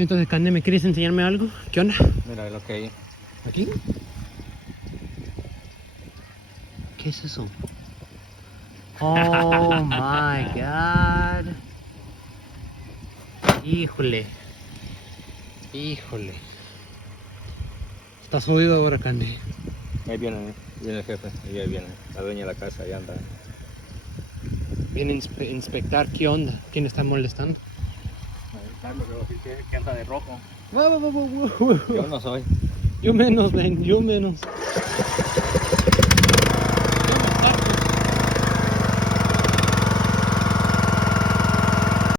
Entonces, Cande, ¿me quieres enseñarme algo? ¿Qué onda? Mira lo que hay. ¿Aquí? ¿Qué es eso? Oh my god. Híjole. Híjole. Estás jodido ahora, Cande. Ahí viene el jefe, ahí viene. La dueña de la casa, ahí anda. Viene a inspectar qué onda. ¿Quién está molestando? Carlos, que anda de rojo. Wow. Yo no soy. Yo menos, ven, yo menos.